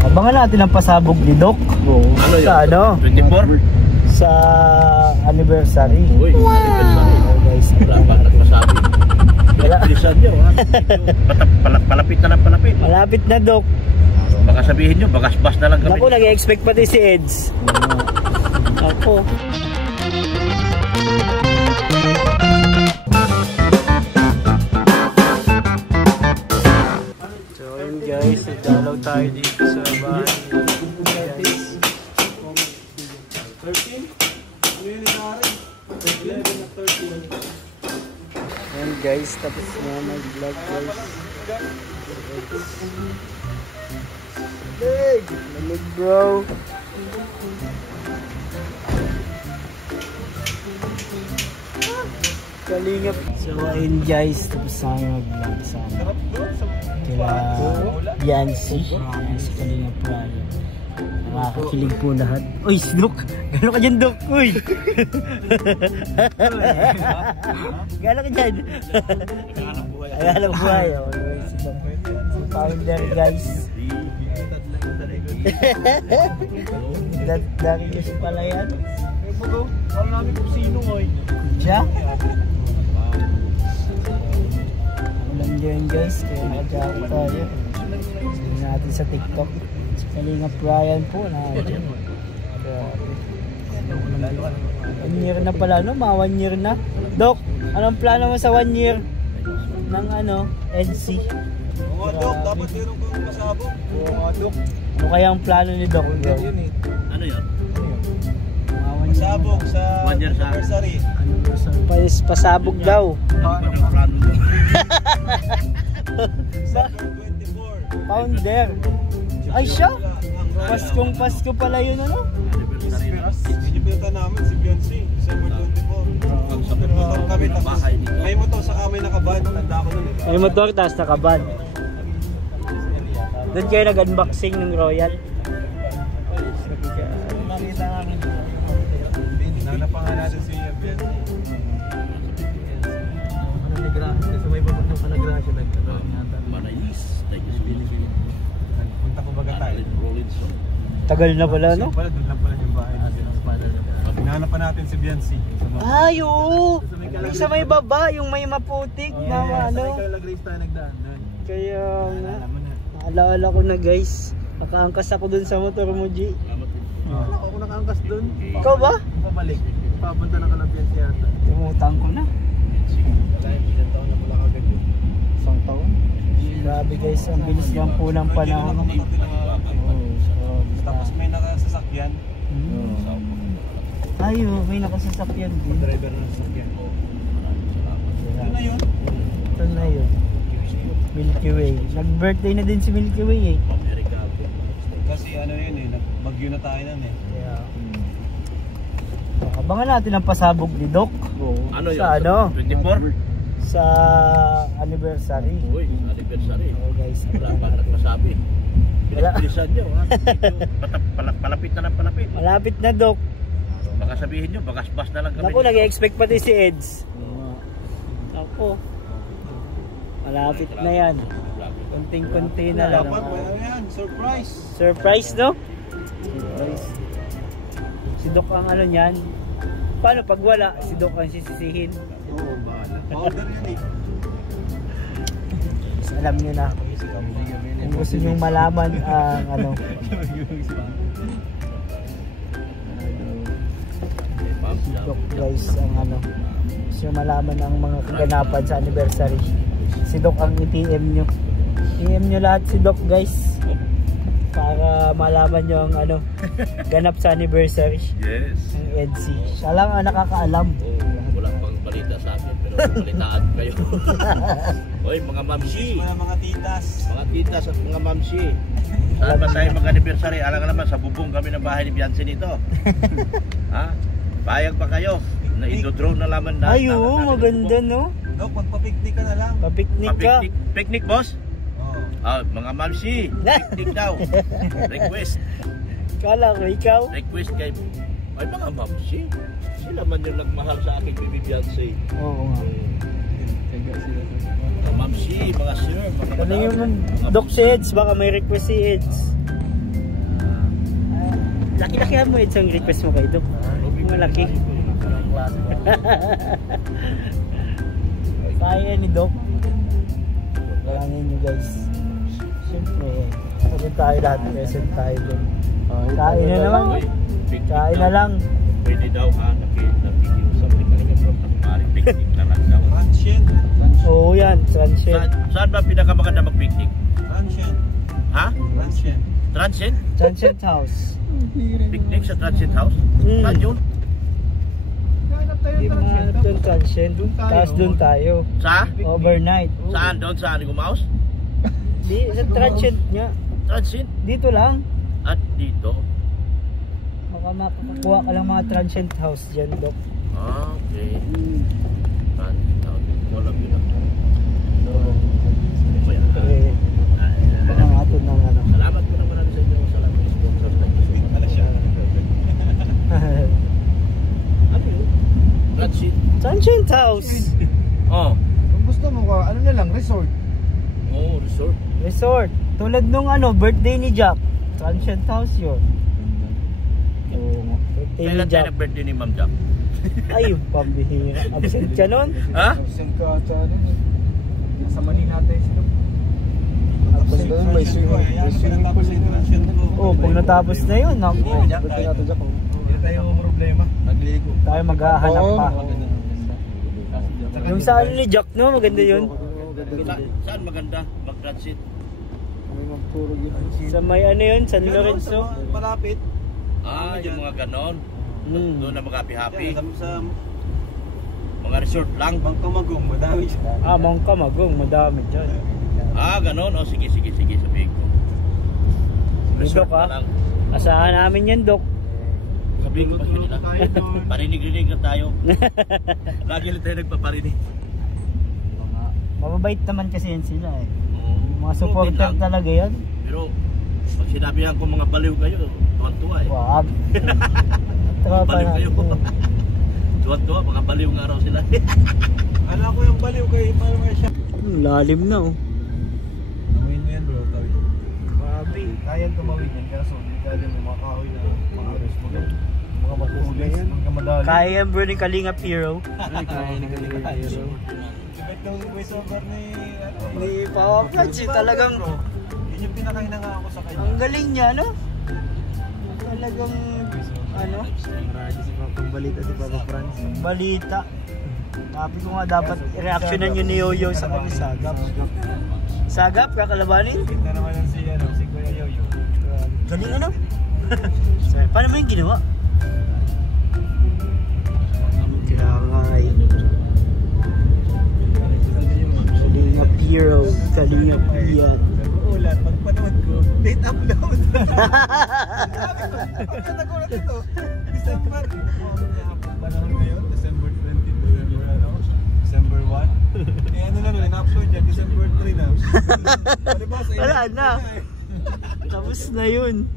Abangan natin ang pasabog ni Doc. Ano yun? Sa ano? 24? Sa anniversary. Uy, anniversary. Guys, wala pa nagpasabi. Bilisan nyo ha. Palapit na lang palapit. Malapit na, Doc. Baka sabihin nyo, bagas-bas na lang kami. Ako, nag-expect pati si Eds. Ako. So ayun guys, nagdalaw tayo dito sa bahay. Guys. 13? Ayan guys, tapos na mag-vlog guys. Lamig bro. Kalingap. So ayun guys, tapos na mag-vlog sa kila Yancy. Sa Kalingap Rally. Nakakakilig po lahat. Uy, si Doc! Gano'n ka dyan, Doc? Uy! Gano'n ka dyan? Ayanang buhay. Si founder guys. Dari niyo si pala yan. Alam namin kung sino mo eh. Siya? Alam niyo yun guys. Kaya nakajaki tayo. Sabihin natin sa TikTok. Si Kalingap Ryan po na. 1 year na pala no? Mga 1 year na. Doc, anong plano mo sa 1 year? Ng ano? EDC. Mga Doc, dapat meron kang pasabog. Mga Doc. Ano kaya ang plano ni Doc? Ano yun? Pasabog sa 1 year sa anniversary. Pasabog daw. Anong plano mo? Founder. Ay siya? Paskong Pasko pala yun ano? Sinipilta namin si Beyonce, December 24. Motor kami, tapos may motor sa kamay nakaban. Tanda ko nun eh. May motor, tapos nakaban. Doon kayo nag-unboxing ng Royal. Nakita namin. Nanapa nga natin si Beyonce. Kasi may babag ng panagrasya. Manayis. Punta ko baga tayo. Tagal na pala no? Doon lang pala yung bahay natin. Hinahanap pa natin si Beyonce. Ay oo! Yung sa may baba, yung may maputik na ano. Kaya naalala ko na guys. Nakaangkas ako dun sa motor mo G. Ako nakaangkas dun. Ikaw ba? Pabalik. Papunta na ka ng Beyonce yata. Tumutang ko na. Ilang taon na pala kagad yun. 1 taon. Grabe guys, ang bilis lang po ng panahon. Tapos may nakasasakyan. Ay, may nakasasakyan din. Driver ng sasakyan. Ito na yun. Ito na yun. Milky Way. Nag-birthday na din si Milky Way eh. Kasi ano yun eh, bagyo na tayo nun eh. Yeah. Abangan natin ang pasabog ni Doc. Ano yun? Sa ano? 24? Sa anniversary. Uy, anniversary. Oh guys. Wala pa nagpasabi. Bilisan nyo ha. Palapit na lang palapit. Malapit na Doc. Baka sabihin nyo, bagas-bas na lang kami. Ako, nag-expect pati si Eds. Ako. Malapit na yan. Kunting-kunti na lang. Dapat ano yan, surprise. Surprise no? Surprise. Si Doc ang ano niyan. Paano pag wala, si Doc ang sisisihin? Oo, bahala. Powder yan eh. So, alam nyo na. Kung gusto nyo malaman ang ano. Si Doc guys ang ano. Gusto nyo malaman ang mga kaganapan sa anniversary. Si Doc ang i-PM nyo. PM nyo lahat si Doc guys. Para malaman nyo ang ano ganap sa anniversary. Yes. Ang EDC. Siya lang ang nakakaalam. Wala pang balita sa akin pero balitaan kayo. Oy, mga mamsi. Mga titas. Mga titas at mga mamsi. Saan ba tayo mag-anniversary? Alam nga naman, sa bubong kami ng bahay ni Beyonce nito. Ha? Bayag pa kayo? Na idodrone na laman na. Ay oo, maganda no? Dok, magpa-picnic ka na lang. Papiknik ka. Picnic boss? Ah, mga mamsi, picnic daw. Request. Kala ko ikaw? Request kay... Ay, mga mamsi. Sila man yung nagmahal sa aking baby Beyonce. Oo nga. Mga mamsi, mga sir, mga Ano yung Doc si Eds? Baka may request si Eds. Laki-lakihan mo isang request mo kay Dok. Malaki. Kaya ni Dok. Kalangin nyo guys. Siyempre, sabi tayo lahat, present tayo din. Kain na naman. Kain na lang. Pwede daw ha, nakikiusap din talaga from Takmari. Picnic na lang daw. Transient. Oo yan, transient. Saan ba pinakamaganda mag-picnic? Transient. Ha? Transient. Transient? Transient house. Picnic sa Transient House? Saan yun? Hindi mahanap yung transient. Tapos doon tayo. Sa? Overnight. Saan? Doon sa Animaus? Di, sa transient nga. Transient? Dito lang. At dito? Baka makakuha ka lang mga transient house dyan, Dok. Ah, okay. Transient House. Walang yun ako. Eh, baka nga ito ng ano. Salamat po naman sa inyo sa lahat ng sponsors na ito. Ano siya? Ano yun? Transient? Transient house. Oh. Kung gusto mo ka, ano na lang, resort. Oh, resort. Resort. Tulad nung ano, birthday ni Jack. Transient house yun. Oo nga. Birthday ni Kailan tayo Jack. nag-birthday ni Ma'am Jack? Ay, pambihira. Absent siya nun. Ha? Saan ka sa ano? Nasa Manila tayo sila. Absent doon, may swimming pool. Oo, pag natapos na yun, naku. Birthday natin Jack. Hindi tayo problema. Nagligo. Tayo maghahanap pa. Oo. Yung sa ano ni Jack, no? Maganda yun. Saan maganda mag-transit? May magturo yun. Sa may ano yun, San Lorenzo. Malapit. Ah, yung mga ganon. Doon na mag-happy-happy. Sa Mga resort lang. Bangkamagong, madami siya. Ah, Mangka Magong, madami dyan. Ah, ganon. O sige, sabihin ko. Dok na ah. lang. Asahan namin yan, Dok. Sabihin ko kasi nila. Parinig-rinig na tayo. Lagi lang tayo nagpaparinig. Mababait naman kasi yan sila eh. Oo. Mga supporter Okay lang. talaga yan. Pero, pag sinabihan ko mga baliw kayo, tuwan-tuwa eh. Wag. Tropa Baliw na. kayo. Tuwan-tuwa, mga baliw nga raw sila. Alam ko yung baliw kay parang siya. Lalim na oh. Nawin mo yan bro, tawid. Grabe. Kayang tumawid yan, kaso hindi kaya may mga kahoy na maaros mo. Mga matulis, mga madali. Kaya yan bro ni Kalingap Hero. Kaya na galing tayo. Sabit daw yung voice over ni Ni Papa Franz eh, talagang yun yung pinakahinanga ako sa kanya. ang galing niya no? Talagang ano? Marami si Papa balita si Papa Franz. Balita. Sabi ko nga dapat reaksyonan yun ni Yoyo sa kanya Sagap. Sagap, kakalabanin? Kita naman lang si Kuya Yoyo. Galing ano? Paano mo yung ginawa? Kailangan Kalingap Hero, Kalingap Ian. Ulan, pagpanood ko, late upload. Pagka nagulat ito, December. Panahon ngayon, December 22, December 1. Eh ano na nun, in-upload niya, December 3 na. Diba, sa Wala ilang na. Tapos na yun.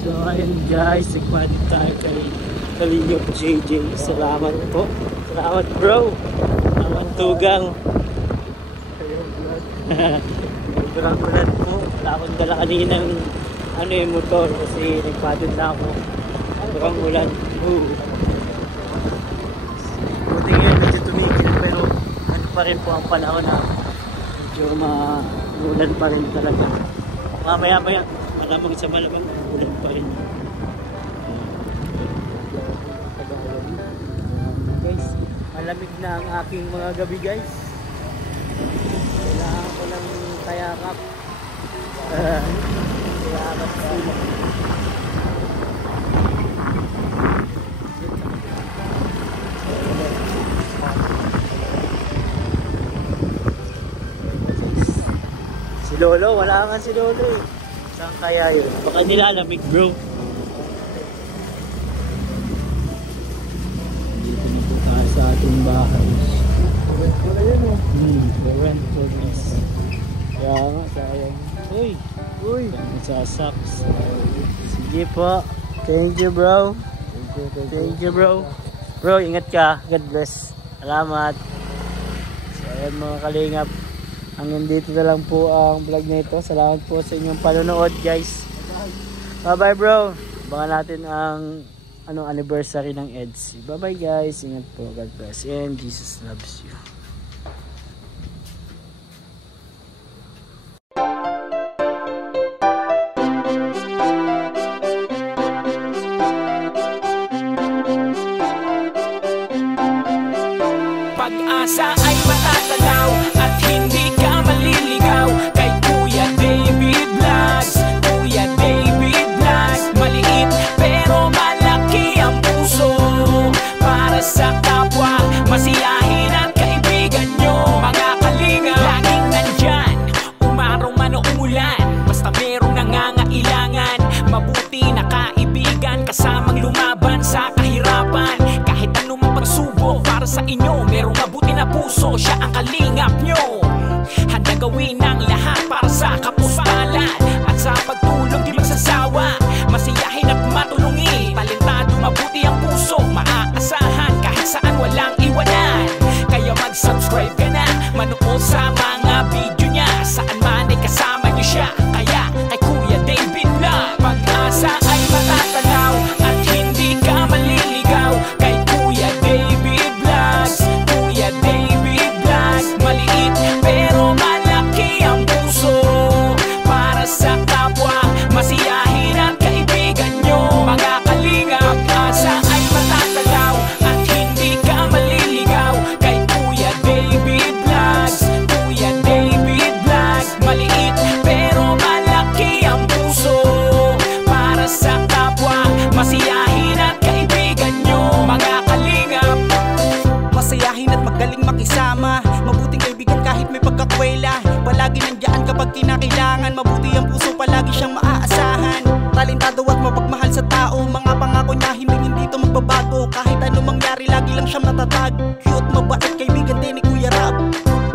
So ayun guys, nagpati tayo kay Kalingap JJ. Salamat po. Salamat bro. Salamat tugang. Sobrang ulan po. Wala akong dala kaninang ano yung motor kasi nagpadod na ako. Sobrang ulan. Buti ngayon medyo tumigil pero ano pa rin po ang panahon na medyo ulan pa rin talaga. Mamaya malamang sa malamang ulan pa rin. Guys, malamig na ang aking mga gabi guys. Kailangan ko lang kayakap. Kayakap sila. Si Lolo, wala nga si Lolo eh. Saan kaya yun? Baka nilalamig bro. Dito na po tayo sa ating bahay. Rental is. Kaya nga, sayang. Uy! Masasaks. Sige po. Thank you bro. Thank you bro. Bro, ingat ka. God bless. Salamat. So ayan mga kalingap. Hanggang dito na lang po ang vlog na ito. Salamat po sa inyong panonood guys. Bye bye bro. Abangan natin ang anniversary ng EDSI. Bye bye guys. Ingat po. God bless. And Jesus loves you. Pag-asa ay matatanaw at hindi ka maliligaw kay Kuya David Vlogs. Kuya David Vlogs, maliit pero malaki ang puso para sa kapwa, masiyahin at kaibigan nyo. Mga kalinga, laging nandyan, umaraw man o umulan, basta merong nangangailangan. Mabuti na kaibigan, kasamang lumaban sa kahirapan. Kahit anong pagsubok para sa inyo, merong mabuti na puso, siya ang kalingap nyo. Handa gawin ang lahat para sa kapustalan, at sa pagtulong di magsasawa, masiyahin at matulungin. Talentado, mabuti ang puso, maaasahan kahit saan walang iwanan. Kaya mag-subscribe ka na, manood sa mga video niya, saan man ay kasama niyo siya. Kaya kay Kuya David Vlog, pag-asa ay matatanaw at hindi ka maliligaw kay Kuya David Vlogs. Kuya David Vlogs, maliit pero malaki ang puso para sa kapwa, masiyahin at kaibigan nyo. Mga kalinga, pag-asa ay matatanaw at hindi ka maliligaw kay Kuya David Vlogs. Kuya David Vlogs, maliit pero malaki ang puso para sa kapwa, masiyahin at kaibigan nyo. Mga kalingap, masayahin at magaling makisama, mabuting kaibigan kahit may pagkakwela. Palagi nandiyan kapag kinakailangan, mabuti ang puso, palagi siyang maaasahan. Talentado at mapagmahal sa tao, mga pangako niya hindi ito magbabago. Kahit anong mangyari, lagi lang siyang matatag. Cute, mabait, kaibigan din ni Kuya Rab.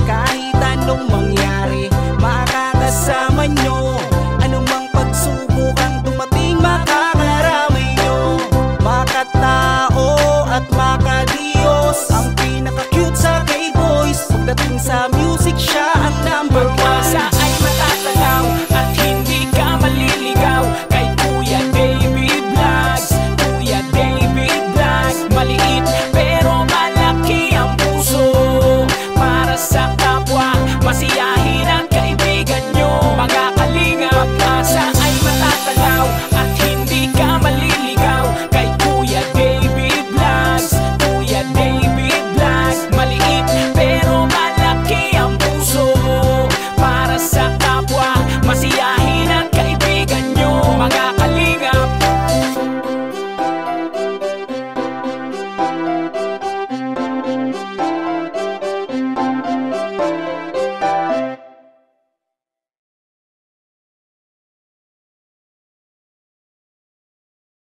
Kahit anong mangyari, makakasama nyo. Anumang pagsubok ang dumating, makakaramay nyo. Makatao at makadiyos, ang pinaka-cute sa K-Boys. Pagdating sa music, siya ang number one.